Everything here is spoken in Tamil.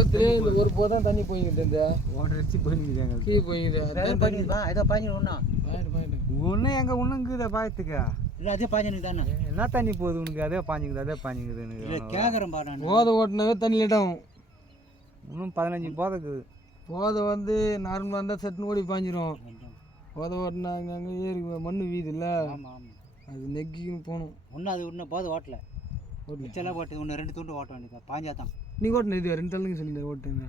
இந்த ஒரு போதான் தண்ணி போய்கிட்டு இந்த ஓட்டர் அடிச்சு போயிருந்தாங்க கீழே போய்கிது அதான் தண்ணி ஏதோ பாஞ்சு பாயிட்டு ஒன்றும் எங்க ஒன்றுங்குதா பாயத்துக்கா இல்லை அதே பாஞ்சு தானே. என்ன தண்ணி போகுது உனக்கு? அதே பாஞ்சுக்குது அதே இல்லை பாஞ்சுக்குது கேட்குறேன் பா நான். போதை ஓட்டினாவே தண்ணி லேட் ஆகும். இன்னும் பதினஞ்சு போதைக்குது போதை வந்து நார்மலாக இருந்தால் சட்டுன்னு ஓடி பாஞ்சிரும். போதை ஓட்டினா அங்கே அங்கே ஏறி மண் ஆமாம் ஆமாம் அது நெக்கின்னு போகணும். ஒன்றும் அது இன்னும் போது ஓட்டல. ஓட்டல. மிச்சம்லாம் போட்டு ஒன்று ரெண்டு துண்டு ஓட்ட வேண்டியது பாஞ்சா தான். நீங்கள் ஓட்டுன இது ரெண்டு தள்ளுங்க சொல்லி ஓட்டுங்க